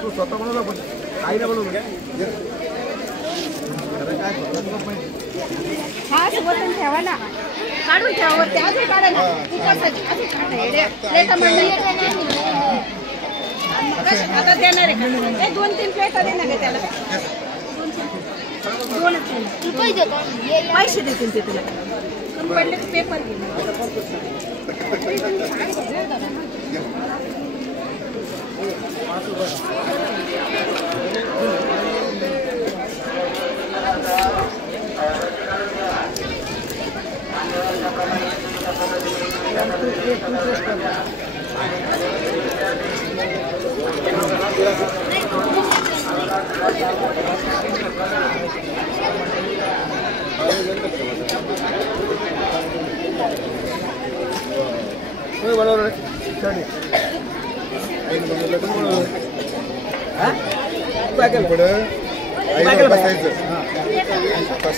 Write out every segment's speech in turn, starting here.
तू स्वतः बनवला पण आईला बनवलं काय हा सोबत ठेवा ना काढून ठेवा ते अजून काढा ना उपासाची अजून काढा प्लेटा मंडळी आता देणार आहे का 2-3 प्लेटा देणार आहे त्याला पैसे देतील ते तुला कमी पडले की पेपर घे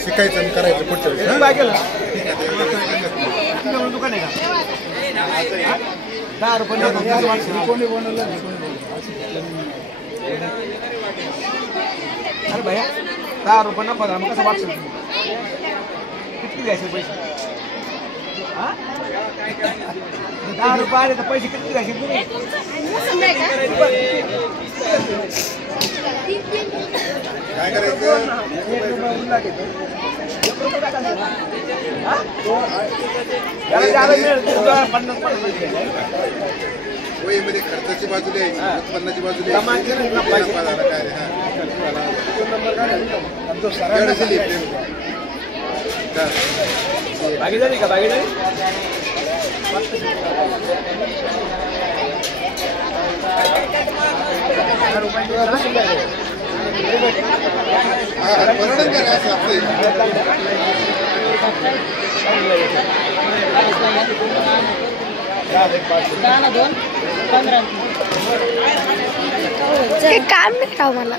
शिकायचं आणि करायचं पुढच्या वेळेस दुकान आहे का 10 रुपये कोणी बनवलं अरे भैया 10 रुपये नफा झाला मग कसं वाटतं किती द्यायचे पैसे 10 रुपये आले तर पैसे किती द्यायचे काय करायचं वहीमध्ये खर्चाची बाजू द्यायची उत्पन्नाची बाजू द्यायची भागीदारी का भागीदारी काम नाही राव मला